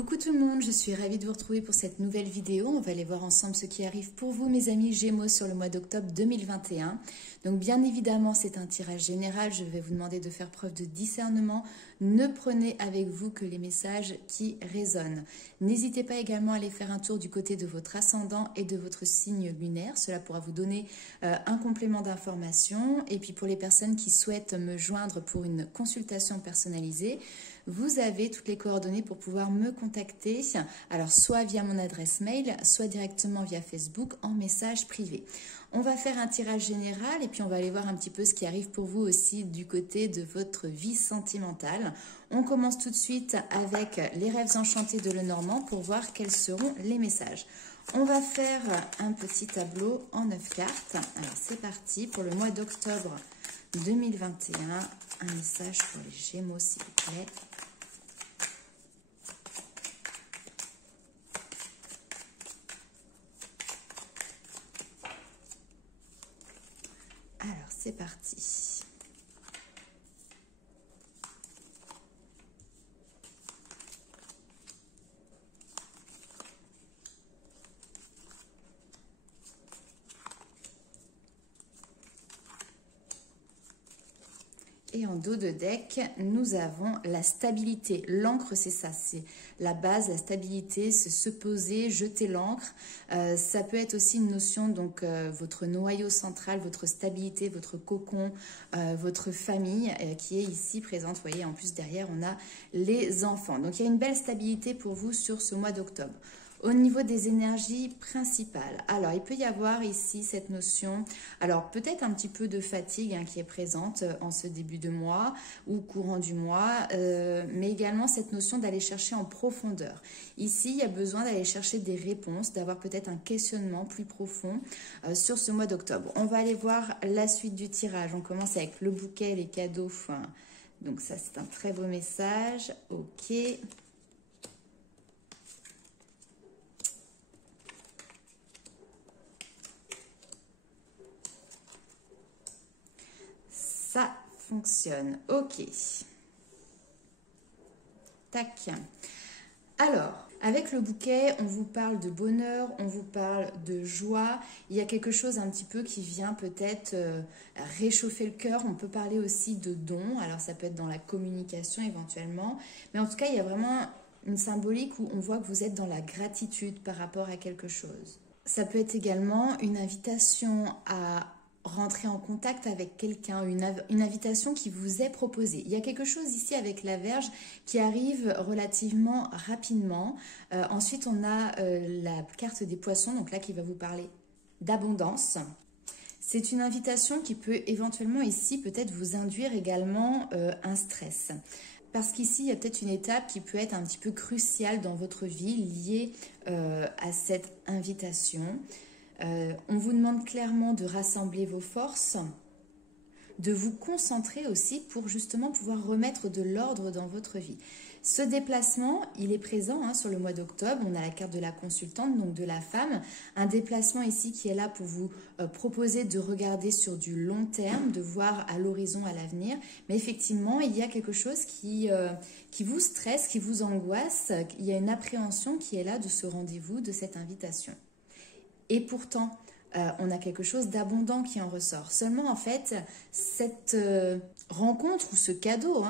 Coucou tout le monde, je suis ravie de vous retrouver pour cette nouvelle vidéo. On va aller voir ensemble ce qui arrive pour vous, mes amis Gémeaux, sur le mois d'octobre 2021. Donc bien évidemment, c'est un tirage général. Je vais vous demander de faire preuve de discernement. Ne prenez avec vous que les messages qui résonnent. N'hésitez pas également à aller faire un tour du côté de votre ascendant et de votre signe lunaire. Cela pourra vous donner un complément d'information. Et puis pour les personnes qui souhaitent me joindre pour une consultation personnalisée, vous avez toutes les coordonnées pour pouvoir me contacter, alors soit via mon adresse mail, soit directement via Facebook en message privé. On va faire un tirage général et puis on va aller voir un petit peu ce qui arrive pour vous aussi du côté de votre vie sentimentale. On commence tout de suite avec les rêves enchantés de Lenormand pour voir quels seront les messages. On va faire un petit tableau en 9 cartes. Alors c'est parti pour le mois d'octobre 2021. Un message pour les Gémeaux s'il vous plaît. Alors, c'est parti. Et en dos de deck, nous avons la stabilité. L'encre, c'est ça, c'est la base, la stabilité, c'est se poser, jeter l'encre. Ça peut être aussi une notion, donc votre noyau central, votre stabilité, votre cocon, votre famille qui est ici présente. Vous voyez, en plus derrière, on a les enfants. Donc il y a une belle stabilité pour vous sur ce mois d'octobre. Au niveau des énergies principales, alors il peut y avoir ici cette notion, alors peut-être un petit peu de fatigue qui est présente en ce début de mois ou courant du mois, mais également cette notion d'aller chercher en profondeur. Ici, il y a besoin d'aller chercher des réponses, d'avoir peut-être un questionnement plus profond sur ce mois d'octobre. On va aller voir la suite du tirage. On commence avec le bouquet, les cadeaux. Donc ça, c'est un très beau message. Ok. Ça fonctionne. Ok. Tac. Alors, avec le bouquet, on vous parle de bonheur, on vous parle de joie. Il y a quelque chose un petit peu qui vient peut-être réchauffer le cœur. On peut parler aussi de dons. Alors, ça peut être dans la communication éventuellement. Mais en tout cas, il y a vraiment une symbolique où on voit que vous êtes dans la gratitude par rapport à quelque chose. Ça peut être également une invitation à rentrer en contact avec quelqu'un, une invitation qui vous est proposée. Il y a quelque chose ici avec la Vierge qui arrive relativement rapidement. Ensuite, on a la carte des poissons, donc là qui va vous parler d'abondance. C'est une invitation qui peut éventuellement ici peut-être vous induire également un stress. Parce qu'ici, il y a peut-être une étape qui peut être un petit peu cruciale dans votre vie liée à cette invitation. On vous demande clairement de rassembler vos forces, de vous concentrer aussi pour justement pouvoir remettre de l'ordre dans votre vie. Ce déplacement, il est présent sur le mois d'octobre. On a la carte de la consultante, donc de la femme. Un déplacement ici qui est là pour vous proposer de regarder sur du long terme, de voir à l'horizon, à l'avenir. Mais effectivement, il y a quelque chose qui vous stresse, qui vous angoisse. Il y a une appréhension qui est là de ce rendez-vous, de cette invitation. Et pourtant, on a quelque chose d'abondant qui en ressort. Seulement, en fait, cette rencontre ou ce cadeau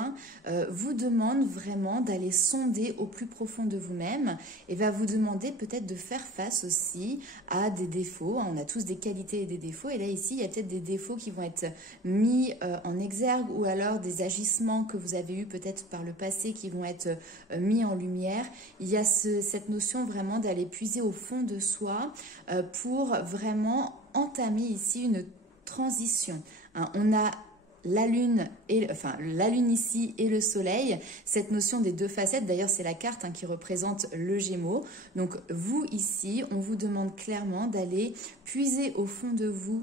vous demande vraiment d'aller sonder au plus profond de vous-même et va vous demander peut-être de faire face aussi à des défauts. On a tous des qualités et des défauts. Et là, ici, il y a peut-être des défauts qui vont être mis en exergue ou alors des agissements que vous avez eus peut-être par le passé qui vont être mis en lumière. Il y a cette notion vraiment d'aller puiser au fond de soi pour vraiment entamer ici une transition. On a la lune ici et le soleil, cette notion des deux facettes. D'ailleurs, c'est la carte qui représente le Gémeaux. Donc, vous ici, on vous demande clairement d'aller puiser au fond de vous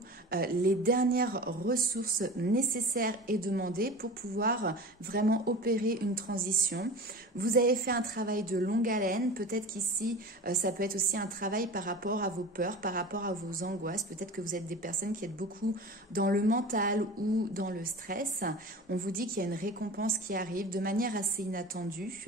les dernières ressources nécessaires et demandées pour pouvoir vraiment opérer une transition. Vous avez fait un travail de longue haleine. Peut-être qu'ici, ça peut être aussi un travail par rapport à vos peurs, par rapport à vos angoisses. Peut-être que vous êtes des personnes qui êtes beaucoup dans le mental ou dans le stress. On vous dit qu'il y a une récompense qui arrive de manière assez inattendue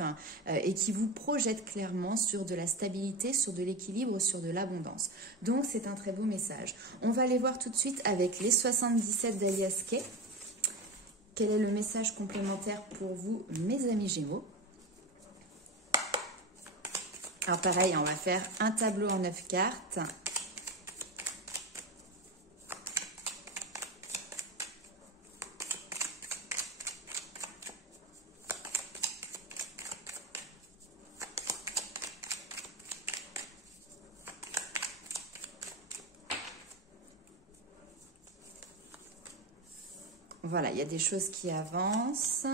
et qui vous projette clairement sur de la stabilité, sur de l'équilibre, sur de l'abondance. Donc c'est un très beau message. On va aller voir tout de suite avec les 77 d'Alias Kay. Quel est le message complémentaire pour vous, mes amis Gémeaux? Alors pareil, on va faire un tableau en 9 cartes. Voilà, il y a des choses qui avancent.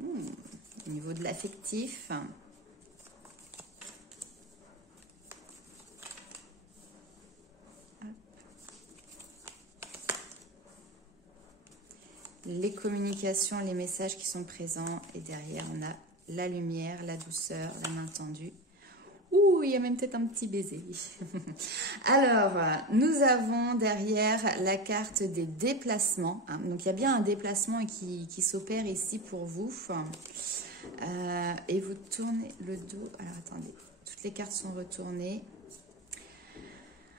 Au niveau de l'affectif. Les communications, les messages qui sont présents. Et derrière, on a la lumière, la douceur, la main tendue. Ouh, il y a même peut-être un petit baiser. Alors, nous avons derrière la carte des déplacements. Donc, il y a bien un déplacement qui s'opère ici pour vous. Et vous tournez le dos. Alors, attendez. Toutes les cartes sont retournées.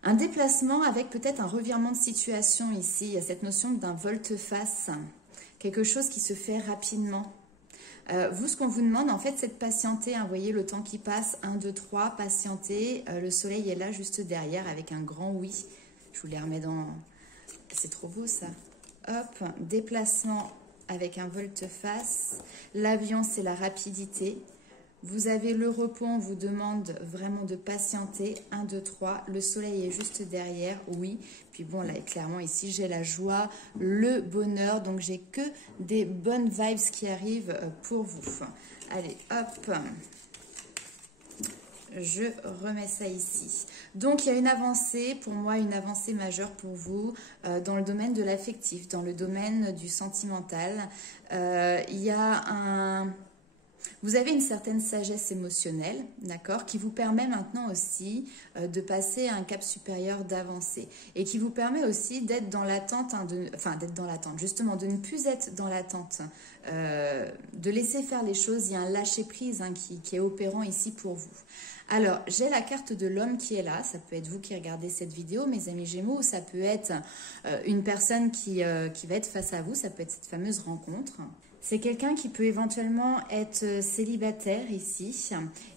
Un déplacement avec peut-être un revirement de situation ici. Il y a cette notion d'un volte-face. Quelque chose qui se fait rapidement. Vous, ce qu'on vous demande, en fait, c'est de patienter. Vous voyez le temps qui passe. 1, 2, 3, patienter. Le soleil est là, juste derrière, avec un grand oui. Je vous les remets dans... C'est trop beau, ça. Hop, déplacement avec un volte-face. L'avion, c'est la rapidité. Vous avez le repos, on vous demande vraiment de patienter. 1, 2, 3. Le soleil est juste derrière, oui. Puis bon, là, clairement, ici, j'ai la joie, le bonheur. Donc, j'ai que des bonnes vibes qui arrivent pour vous. Allez, hop. Je remets ça ici. Donc, il y a une avancée, pour moi, une avancée majeure pour vous dans le domaine de l'affectif, dans le domaine du sentimental. Il y a un... Vous avez une certaine sagesse émotionnelle, d'accord, qui vous permet maintenant aussi de passer à un cap supérieur, d'avancer. Et qui vous permet aussi d'être dans l'attente, d'être dans l'attente, justement, de ne plus être dans l'attente, de laisser faire les choses. Il y a un lâcher-prise qui est opérant ici pour vous. Alors, j'ai la carte de l'homme qui est là. Ça peut être vous qui regardez cette vidéo, mes amis Gémeaux, ou ça peut être une personne qui va être face à vous. Ça peut être cette fameuse rencontre. C'est quelqu'un qui peut éventuellement être célibataire ici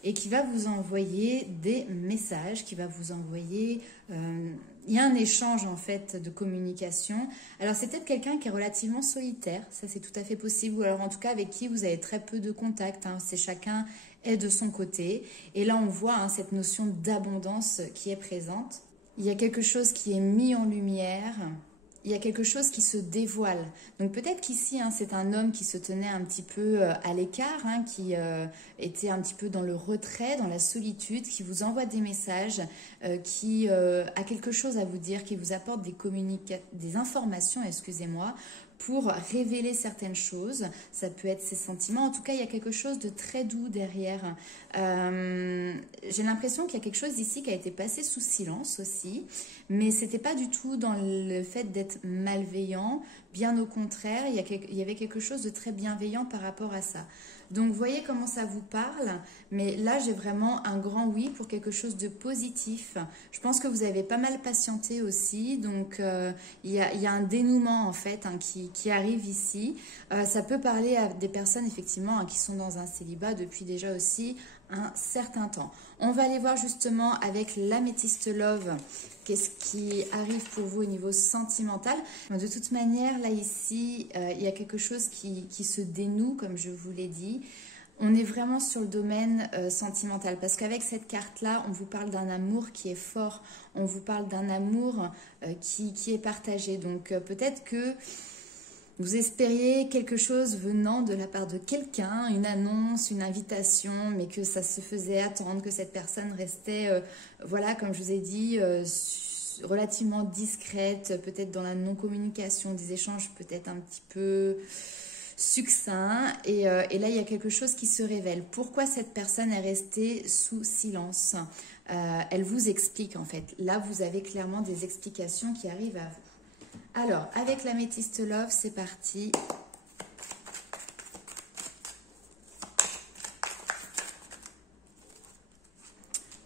et qui va vous envoyer des messages, qui va vous envoyer... il y a un échange en fait de communication. Alors c'est peut-être quelqu'un qui est relativement solitaire, ça c'est tout à fait possible, ou alors en tout cas avec qui vous avez très peu de contact. C'est chacun est de son côté. Et là on voit cette notion d'abondance qui est présente. Il y a quelque chose qui est mis en lumière. Il y a quelque chose qui se dévoile. Donc peut-être qu'ici, c'est un homme qui se tenait un petit peu à l'écart, qui était un petit peu dans le retrait, dans la solitude, qui vous envoie des messages, qui a quelque chose à vous dire, qui vous apporte des informations, excusez-moi, pour révéler certaines choses. Ça peut être ses sentiments. En tout cas, il y a quelque chose de très doux derrière. J'ai l'impression qu'il y a quelque chose ici qui a été passé sous silence aussi. Mais ce n'était pas du tout dans le fait d'être malveillant. Bien au contraire, il y avait quelque chose de très bienveillant par rapport à ça. Donc, vous voyez comment ça vous parle. Mais là, j'ai vraiment un grand oui pour quelque chose de positif. Je pense que vous avez pas mal patienté aussi. Donc, il y a un dénouement, en fait, qui arrive ici. Ça peut parler à des personnes, effectivement, qui sont dans un célibat depuis déjà aussi un certain temps. On va aller voir justement avec l'améthyste love qu'est-ce qui arrive pour vous au niveau sentimental. De toute manière, là ici, il y a quelque chose qui se dénoue, comme je vous l'ai dit. On est vraiment sur le domaine sentimental parce qu'avec cette carte-là, on vous parle d'un amour qui est fort. On vous parle d'un amour qui est partagé. Donc peut-être que vous espériez quelque chose venant de la part de quelqu'un, une annonce, une invitation, mais que ça se faisait attendre, que cette personne restait, voilà, comme je vous ai dit, relativement discrète, peut-être dans la non-communication, des échanges peut-être un petit peu succincts. Et là, il y a quelque chose qui se révèle. Pourquoi cette personne est restée sous silence? Elle vous explique en fait. Là, vous avez clairement des explications qui arrivent à vous. Alors, avec l'améthyste love, c'est parti.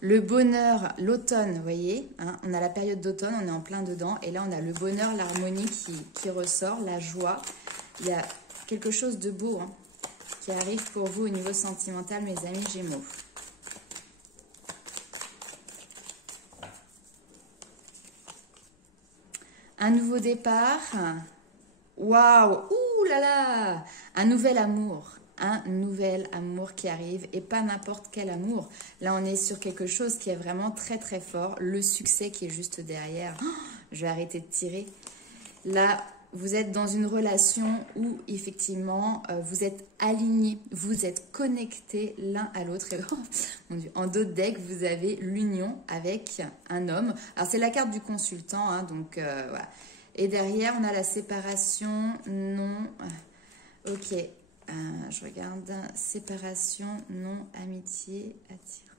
Le bonheur, l'automne, vous voyez, hein, on a la période d'automne, on est en plein dedans. Et là, on a le bonheur, l'harmonie qui ressort, la joie. Il y a quelque chose de beau hein, qui arrive pour vous au niveau sentimental, mes amis Gémeaux. Un nouveau départ. Waouh! Ouh là là! Un nouvel amour. Un nouvel amour qui arrive et pas n'importe quel amour. Là, on est sur quelque chose qui est vraiment très très fort. Le succès qui est juste derrière. Oh, je vais arrêter de tirer. Là, vous êtes dans une relation où effectivement vous êtes alignés, vous êtes connectés l'un à l'autre. Et oh, mon Dieu, en dos de deck, vous avez l'union avec un homme. Alors, c'est la carte du consultant, hein, donc voilà. Et derrière, on a la séparation, non. Ok. Je regarde, séparation, non, amitié, attirance.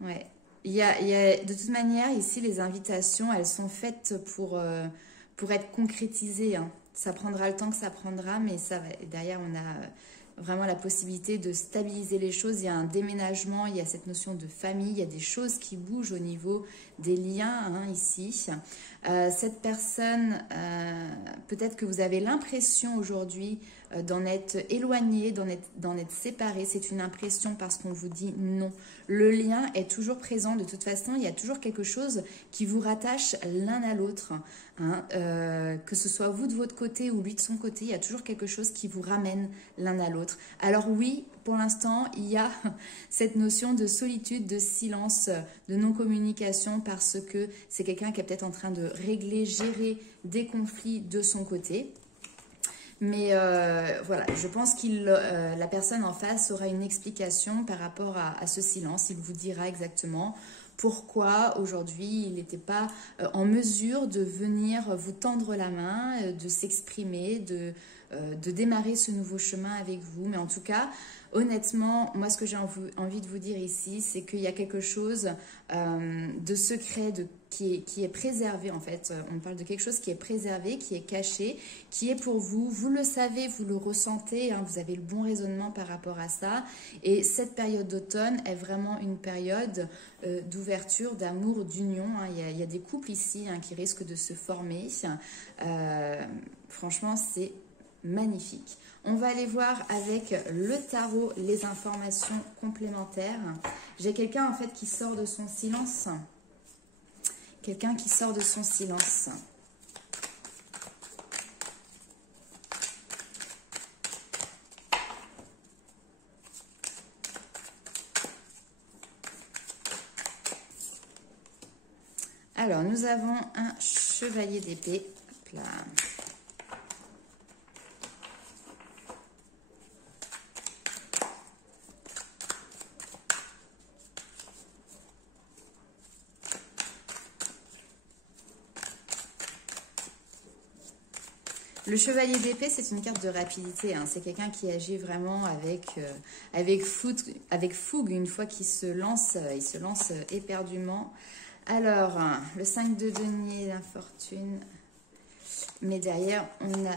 Ouais. Il y a, de toute manière, ici, les invitations, elles sont faites pour être concrétisées. Hein. Ça prendra le temps que ça prendra, mais ça va. Derrière, on a vraiment la possibilité de stabiliser les choses. Il y a un déménagement, il y a cette notion de famille, il y a des choses qui bougent au niveau des liens hein, ici. Cette personne, peut-être que vous avez l'impression aujourd'hui d'en être éloigné, d'en être séparé. C'est une impression parce qu'on vous dit non. Le lien est toujours présent. De toute façon, il y a toujours quelque chose qui vous rattache l'un à l'autre. Hein. Que ce soit vous de votre côté ou lui de son côté, il y a toujours quelque chose qui vous ramène l'un à l'autre. Alors oui, pour l'instant, il y a cette notion de solitude, de silence, de non-communication parce que c'est quelqu'un qui est peut-être en train de régler, gérer des conflits de son côté. Mais voilà, je pense que la personne en face aura une explication par rapport à ce silence. Il vous dira exactement pourquoi aujourd'hui il n'était pas en mesure de venir vous tendre la main, de s'exprimer, de démarrer ce nouveau chemin avec vous. Mais en tout cas, honnêtement, moi ce que j'ai envie de vous dire ici, c'est qu'il y a quelque chose de secret, qui est préservé en fait. On parle de quelque chose qui est préservé, qui est caché, qui est pour vous. Vous le savez, vous le ressentez, hein, vous avez le bon raisonnement par rapport à ça. Et cette période d'automne est vraiment une période d'ouverture, d'amour, d'union. Hein. Il y a des couples ici hein, qui risquent de se former. Franchement, c'est magnifique. On va aller voir avec le tarot les informations complémentaires. J'ai quelqu'un en fait qui sort de son silence. Quelqu'un qui sort de son silence. Alors, nous avons un chevalier d'épée. Hop là. Le chevalier d'épée, c'est une carte de rapidité. Hein. C'est quelqu'un qui agit vraiment avec fougue. Une fois qu'il se lance, il se lance éperdument. Alors, le 5 de denier, l'infortune. Mais derrière, on a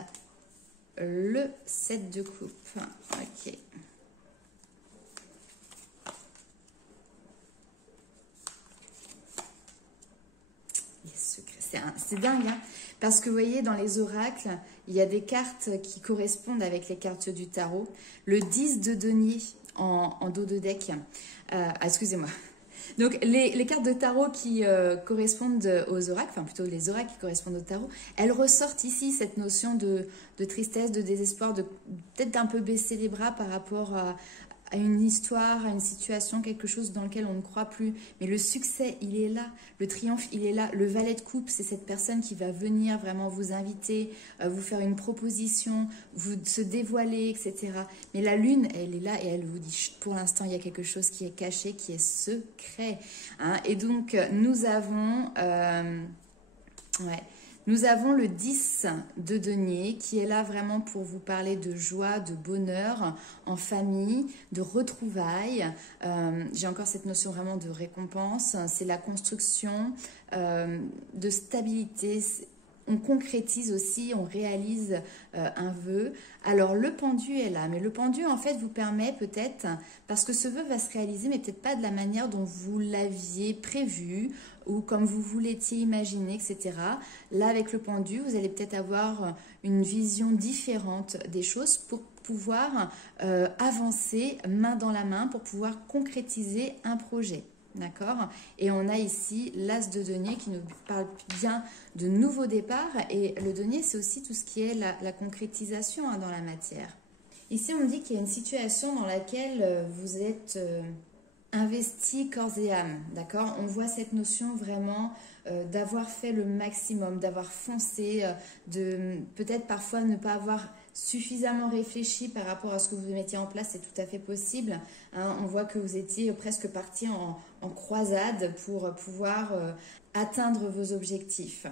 le 7 de coupe. Ok. C'est dingue, hein, parce que vous voyez, dans les oracles, il y a des cartes qui correspondent avec les cartes du tarot. Le 10 de denier en dos de deck. Excusez-moi. Donc, les cartes de tarot qui correspondent aux oracles, enfin plutôt les oracles qui correspondent au tarot, elles ressortent ici cette notion de tristesse, de désespoir, de peut-être d'un peu baisser les bras par rapport à une histoire, à une situation, quelque chose dans lequel on ne croit plus. Mais le succès, il est là. Le triomphe, il est là. Le valet de coupe, c'est cette personne qui va venir vraiment vous inviter, vous faire une proposition, vous se dévoiler, etc. Mais la lune, elle est là et elle vous dit, chut, pour l'instant, il y a quelque chose qui est caché, qui est secret. Hein. Et donc, nous avons... Nous avons le 10 de denier qui est là vraiment pour vous parler de joie, de bonheur en famille, de retrouvailles. J'ai encore cette notion vraiment de récompense. C'est la construction, de stabilité. On concrétise aussi, on réalise un vœu. Alors le pendu est là, mais le pendu en fait vous permet peut-être, parce que ce vœu va se réaliser, mais peut-être pas de la manière dont vous l'aviez prévu ou comme vous l'étiez imaginé, etc. Là avec le pendu, vous allez peut-être avoir une vision différente des choses pour pouvoir avancer main dans la main, pour pouvoir concrétiser un projet. D'accord? Et on a ici l'as de denier qui nous parle bien de nouveaux départs. Et le denier, c'est aussi tout ce qui est la concrétisation dans la matière. Ici, on me dit qu'il y a une situation dans laquelle vous êtes investi corps et âme. D'accord? On voit cette notion vraiment d'avoir fait le maximum, d'avoir foncé, de peut-être parfois ne pas avoir suffisamment réfléchi par rapport à ce que vous mettiez en place, c'est tout à fait possible. Hein, on voit que vous étiez presque parti en croisade pour pouvoir atteindre vos objectifs.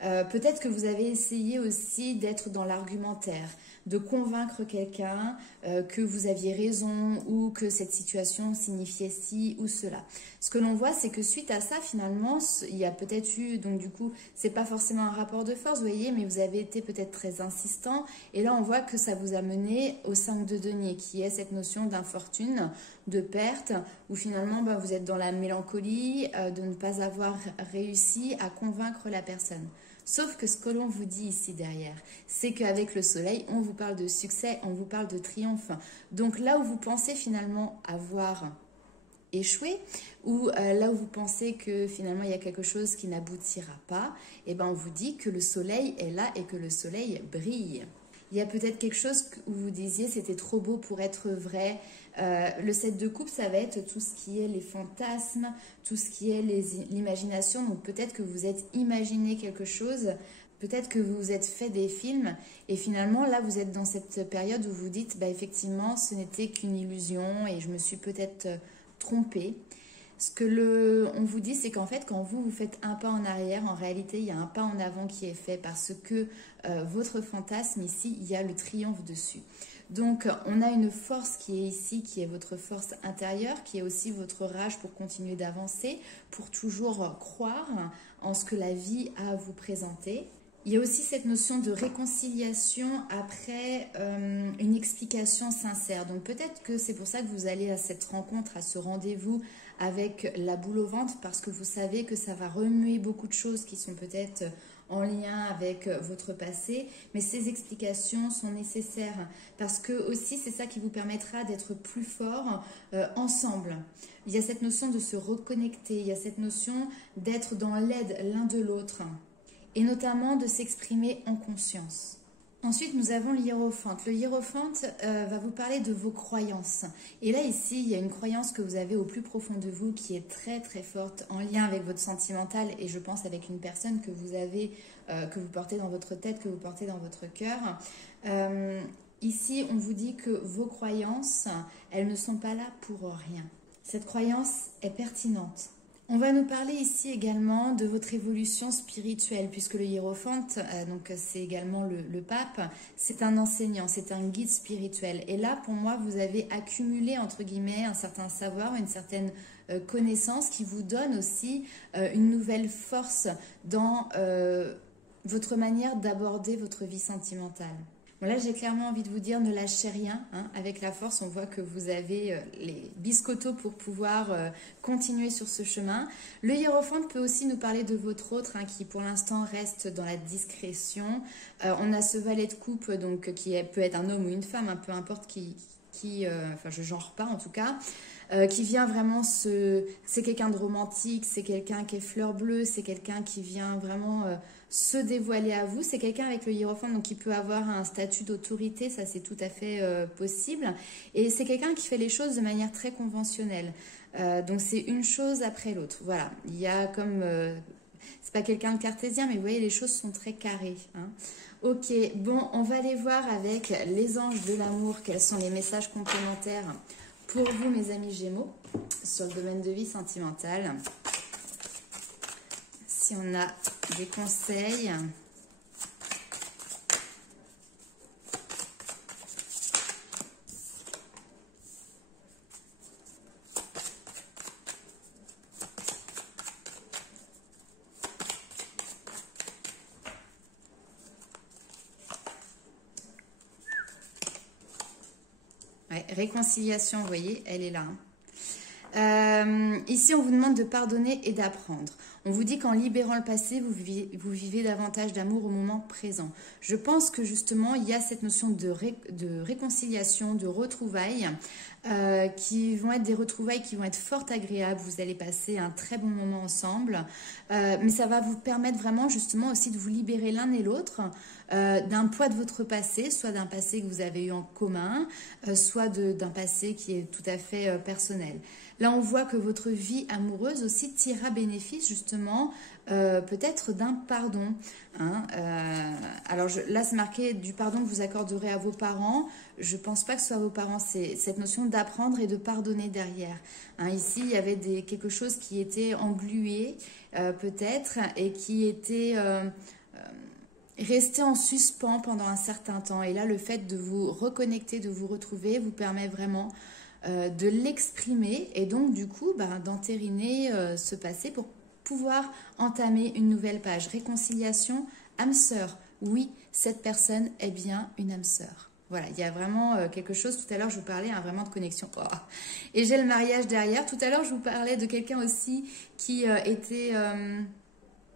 Peut-être que vous avez essayé aussi d'être dans l'argumentaire, de convaincre quelqu'un que vous aviez raison ou que cette situation signifiait ci ou cela. Ce que l'on voit, c'est que suite à ça, finalement, il y a peut-être eu, donc du coup, c'est pas forcément un rapport de force, vous voyez, mais vous avez été peut-être très insistant. Et là, on voit que ça vous a mené au 5 de denier, qui est cette notion d'infortune, de perte, où finalement, vous êtes dans la mélancolie de ne pas avoir réussi à convaincre la personne. Sauf que ce que l'on vous dit ici derrière, c'est qu'avec le soleil, on vous parle de succès, on vous parle de triomphe. Donc là où vous pensez finalement avoir échoué, ou là où vous pensez que finalement il y a quelque chose qui n'aboutira pas, et on vous dit que le soleil est là et que le soleil brille. Il y a peut-être quelque chose où vous disiez c'était trop beau pour être vrai. Le 7 de coupe, ça va être tout ce qui est les fantasmes, tout ce qui est l'imagination. Donc peut-être que vous êtes imaginé quelque chose, peut-être que vous vous êtes fait des films et finalement là vous êtes dans cette période où vous dites effectivement ce n'était qu'une illusion et je me suis peut-être trompée. Ce que on vous dit, c'est qu'en fait, quand vous faites un pas en arrière, en réalité, il y a un pas en avant qui est fait parce que votre fantasme ici, il y a le triomphe dessus. Donc, on a une force qui est ici, qui est votre force intérieure, qui est aussi votre rage pour continuer d'avancer, pour toujours croire en ce que la vie a à vous présenter. Il y a aussi cette notion de réconciliation après une explication sincère. Donc peut-être que c'est pour ça que vous allez à cette rencontre, à ce rendez-vous avec la boule au ventre, parce que vous savez que ça va remuer beaucoup de choses qui sont peut-être en lien avec votre passé. Mais ces explications sont nécessaires parce que aussi c'est ça qui vous permettra d'être plus fort ensemble. Il y a cette notion de se reconnecter, il y a cette notion d'être dans l'aide l'un de l'autre. Et notamment de s'exprimer en conscience. Ensuite, nous avons le hiérophante. Le hiérophante va vous parler de vos croyances. Et là, ici, il y a une croyance que vous avez au plus profond de vous qui est très très forte en lien avec votre sentimental et je pense avec une personne que vous avez, que vous portez dans votre tête, que vous portez dans votre cœur. Ici, on vous dit que vos croyances, elles ne sont pas là pour rien. Cette croyance est pertinente. On va nous parler ici également de votre évolution spirituelle, puisque le hiérophante, donc c'est également le pape, c'est un enseignant, c'est un guide spirituel. Et là, pour moi, vous avez accumulé, entre guillemets, un certain savoir, une certaine connaissance qui vous donne aussi une nouvelle force dans votre manière d'aborder votre vie sentimentale. Bon, là, j'ai clairement envie de vous dire, ne lâchez rien. Avec la force, on voit que vous avez les biscottos pour pouvoir continuer sur ce chemin. Le hiérophante peut aussi nous parler de votre autre, qui pour l'instant reste dans la discrétion. On a ce valet de coupe, donc, qui peut être un homme ou une femme, peu importe enfin je genre pas en tout cas. Qui vient vraiment c'est quelqu'un de romantique, c'est quelqu'un qui est fleur bleue, c'est quelqu'un qui vient vraiment se dévoiler à vous. C'est quelqu'un avec le hiérophante donc qui peut avoir un statut d'autorité, ça c'est tout à fait possible. Et c'est quelqu'un qui fait les choses de manière très conventionnelle. Donc c'est une chose après l'autre. Voilà, il y a comme... c'est pas quelqu'un de cartésien, mais vous voyez, les choses sont très carrées. Ok, bon, on va aller voir avec les anges de l'amour, quels sont les messages complémentaires pour vous, mes amis Gémeaux, sur le domaine de vie sentimentale. Si on a des conseils réconciliation, vous voyez, elle est là. Hein. Ici, on vous demande de pardonner et d'apprendre. On vous dit qu'en libérant le passé, vous vivez davantage d'amour au moment présent. Je pense que justement, il y a cette notion de réconciliation, de retrouvailles, qui vont être des retrouvailles qui vont être fort agréables. Vous allez passer un très bon moment ensemble. Mais ça va vous permettre vraiment justement aussi de vous libérer l'un et l'autre d'un poids de votre passé, soit d'un passé que vous avez eu en commun, soit d'un passé qui est tout à fait personnel. Là, on voit que votre vie amoureuse aussi tirera bénéfice justement peut-être d'un pardon. Hein. Alors là, c'est marqué du pardon que vous accorderez à vos parents. Je ne pense pas que ce soit vos parents. C'est cette notion d'apprendre et de pardonner derrière. Hein, ici, il y avait quelque chose qui était englué peut-être et qui était... rester en suspens pendant un certain temps. Et là, le fait de vous reconnecter, de vous retrouver, vous permet vraiment de l'exprimer et donc du coup d'entériner ce passé pour pouvoir entamer une nouvelle page. Réconciliation, âme sœur. Oui, cette personne est bien une âme sœur. Voilà, il y a vraiment quelque chose. Tout à l'heure, je vous parlais vraiment de connexion. Oh. Et j'ai le mariage derrière. Tout à l'heure, je vous parlais de quelqu'un aussi qui était...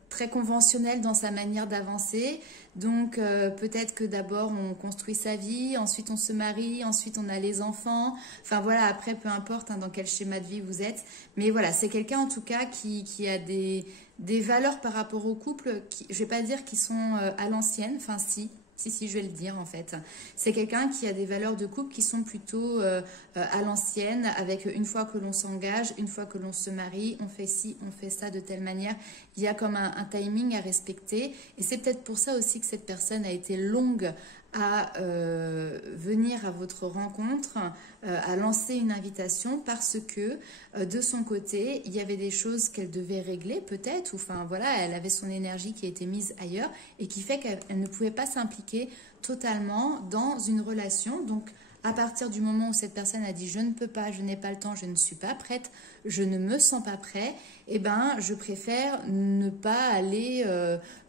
très conventionnel dans sa manière d'avancer. Donc peut-être que d'abord on construit sa vie, ensuite on se marie, ensuite on a les enfants. Enfin voilà, après peu importe dans quel schéma de vie vous êtes. Mais voilà, c'est quelqu'un en tout cas qui a des valeurs par rapport au couple, je ne vais pas dire qu'ils sont à l'ancienne, enfin si, je vais le dire en fait. C'est quelqu'un qui a des valeurs de couple qui sont plutôt à l'ancienne, avec une fois que l'on s'engage, une fois que l'on se marie, on fait ci, on fait ça de telle manière. Il y a comme un timing à respecter. Et c'est peut-être pour ça aussi que cette personne a été longue à venir à votre rencontre, à lancer une invitation parce que de son côté, il y avait des choses qu'elle devait régler peut-être, ou enfin voilà, elle avait son énergie qui a été mise ailleurs et qui fait qu'elle ne pouvait pas s'impliquer totalement dans une relation. Donc à partir du moment où cette personne a dit je ne peux pas, je n'ai pas le temps, je ne suis pas prête, je ne me sens pas prêt, eh ben je préfère ne pas aller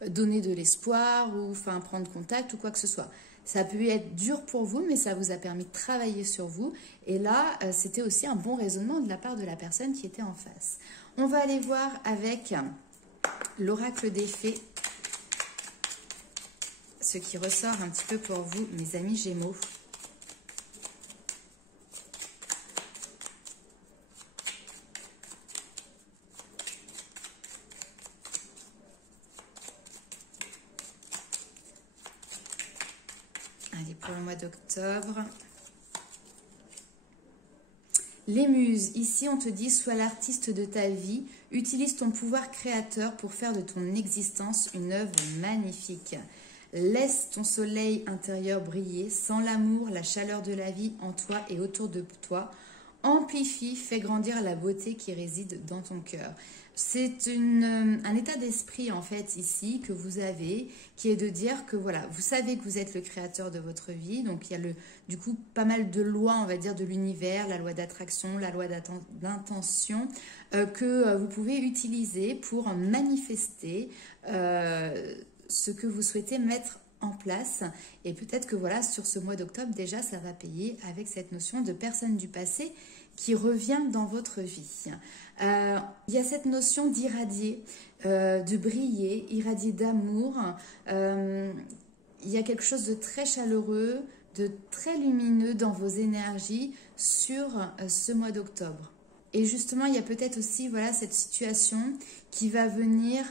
donner de l'espoir ou enfin prendre contact ou quoi que ce soit. Ça a pu être dur pour vous, mais ça vous a permis de travailler sur vous. Et là, c'était aussi un bon raisonnement de la part de la personne qui était en face. On va aller voir avec l'oracle des fées ce qui ressort un petit peu pour vous, mes amis Gémeaux. Allez, pour le mois d'octobre. Les muses, ici on te dit, sois l'artiste de ta vie, utilise ton pouvoir créateur pour faire de ton existence une œuvre magnifique. Laisse ton soleil intérieur briller, sans l'amour, la chaleur de la vie en toi et autour de toi. Amplifie, fais grandir la beauté qui réside dans ton cœur. C'est un état d'esprit en fait ici que vous avez, qui est de dire que voilà, vous savez que vous êtes le créateur de votre vie, donc il y a du coup pas mal de lois, on va dire, de l'univers, la loi d'attraction, la loi d'intention, que vous pouvez utiliser pour manifester ce que vous souhaitez mettre en place. Et peut-être que voilà, sur ce mois d'octobre déjà ça va payer avec cette notion de personne du passé qui revient dans votre vie. Il y a cette notion d'irradier, de briller, irradier d'amour. Il y a quelque chose de très chaleureux, de très lumineux dans vos énergies sur ce mois d'octobre. Et justement, il y a peut-être aussi voilà, cette situation qui va venir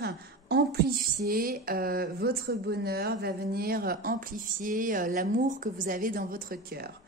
amplifier votre bonheur, va venir amplifier l'amour que vous avez dans votre cœur.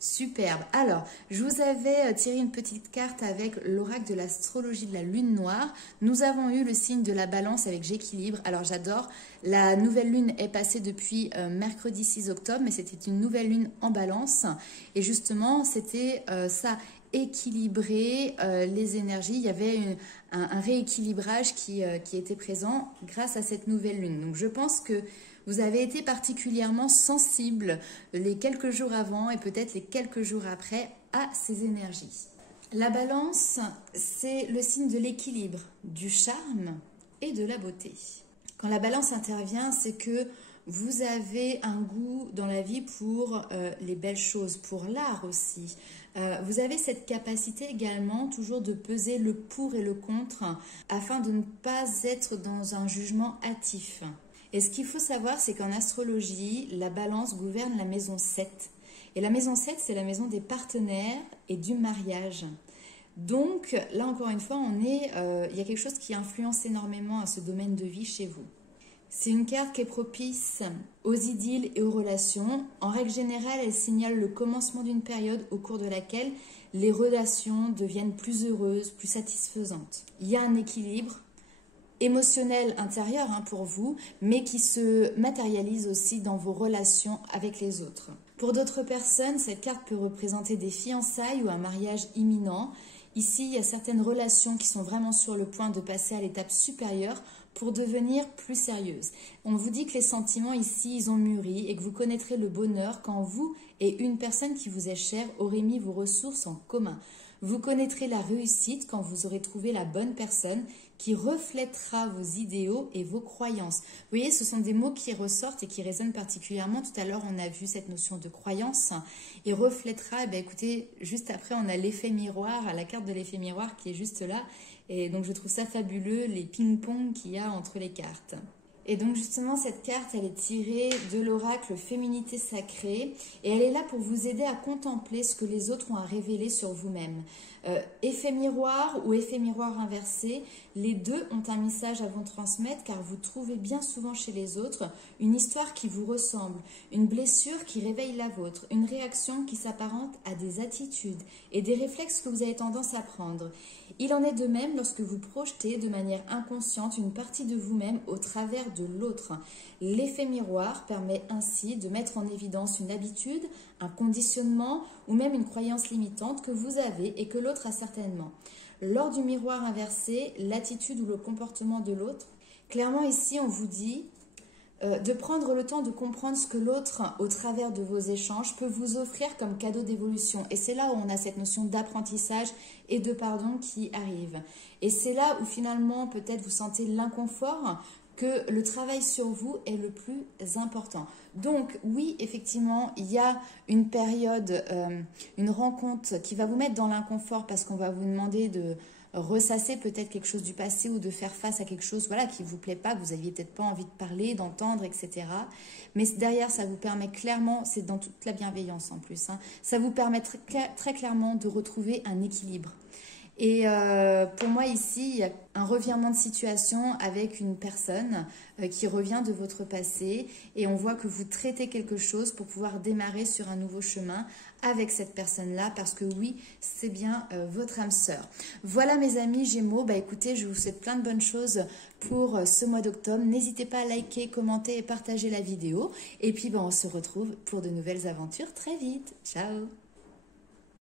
Superbe. Alors, je vous avais tiré une petite carte avec l'oracle de l'astrologie de la lune noire. Nous avons eu le signe de la balance avec j'équilibre. Alors, j'adore. La nouvelle lune est passée depuis mercredi 6 octobre, mais c'était une nouvelle lune en balance. Et justement, c'était ça, équilibrer les énergies. Il y avait un rééquilibrage qui était présent grâce à cette nouvelle lune. Donc, je pense que vous avez été particulièrement sensible les quelques jours avant et peut-être les quelques jours après à ces énergies. La balance, c'est le signe de l'équilibre, du charme et de la beauté. Quand la balance intervient, c'est que Vous avez un goût dans la vie pour les belles choses, pour l'art aussi. Vous avez cette capacité également toujours de peser le pour et le contre afin de ne pas être dans un jugement hâtif. Et ce qu'il faut savoir, c'est qu'en astrologie, la balance gouverne la maison 7. Et la maison 7, c'est la maison des partenaires et du mariage. Donc là, encore une fois, il y a quelque chose qui influence énormément à ce domaine de vie chez vous. C'est une carte qui est propice aux idylles et aux relations. En règle générale, elle signale le commencement d'une période au cours de laquelle les relations deviennent plus heureuses, plus satisfaisantes. Il y a un équilibre émotionnel intérieur pour vous, mais qui se matérialise aussi dans vos relations avec les autres. Pour d'autres personnes, cette carte peut représenter des fiançailles ou un mariage imminent. Ici, il y a certaines relations qui sont vraiment sur le point de passer à l'étape supérieure pour devenir plus sérieuses. On vous dit que les sentiments ici, ils ont mûri et que vous connaîtrez le bonheur quand vous et une personne qui vous est chère aurez mis vos ressources en commun. Vous connaîtrez la réussite quand vous aurez trouvé la bonne personne qui reflètera vos idéaux et vos croyances. Vous voyez, ce sont des mots qui ressortent et qui résonnent particulièrement. Tout à l'heure, on a vu cette notion de croyance. Et reflètera, écoutez, juste après, on a l'effet miroir, la carte de l'effet miroir qui est juste là. Et donc, je trouve ça fabuleux, les ping-pong qu'il y a entre les cartes. Et donc justement, cette carte, elle est tirée de l'oracle Féminité sacrée et elle est là pour vous aider à contempler ce que les autres ont à révéler sur vous-même. Effet miroir ou effet miroir inversé, les deux ont un message à vous transmettre car vous trouvez bien souvent chez les autres une histoire qui vous ressemble, une blessure qui réveille la vôtre, une réaction qui s'apparente à des attitudes et des réflexes que vous avez tendance à prendre. Il en est de même lorsque vous projetez de manière inconsciente une partie de vous-même au travers de l'autre. L'effet miroir permet ainsi de mettre en évidence une habitude, un conditionnement ou même une croyance limitante que vous avez et que l'autre a certainement. Lors du miroir inversé, l'attitude ou le comportement de l'autre, clairement ici on vous dit de prendre le temps de comprendre ce que l'autre, au travers de vos échanges, peut vous offrir comme cadeau d'évolution. Et c'est là où on a cette notion d'apprentissage et de pardon qui arrive. Et c'est là où finalement peut-être vous sentez l'inconfort, que le travail sur vous est le plus important. Donc oui, effectivement, il y a une période, une rencontre qui va vous mettre dans l'inconfort parce qu'on va vous demander de ressasser peut-être quelque chose du passé ou de faire face à quelque chose qui ne vous plaît pas, que vous n'aviez peut-être pas envie de parler, d'entendre, etc. Mais derrière, ça vous permet clairement, c'est dans toute la bienveillance en plus, ça vous permet très clairement de retrouver un équilibre. Et pour moi ici, il y a un revirement de situation avec une personne qui revient de votre passé et on voit que vous traitez quelque chose pour pouvoir démarrer sur un nouveau chemin avec cette personne-là parce que oui, c'est bien votre âme sœur. Voilà mes amis Gémeaux, écoutez, je vous souhaite plein de bonnes choses pour ce mois d'octobre. N'hésitez pas à liker, commenter et partager la vidéo. Et puis on se retrouve pour de nouvelles aventures très vite. Ciao!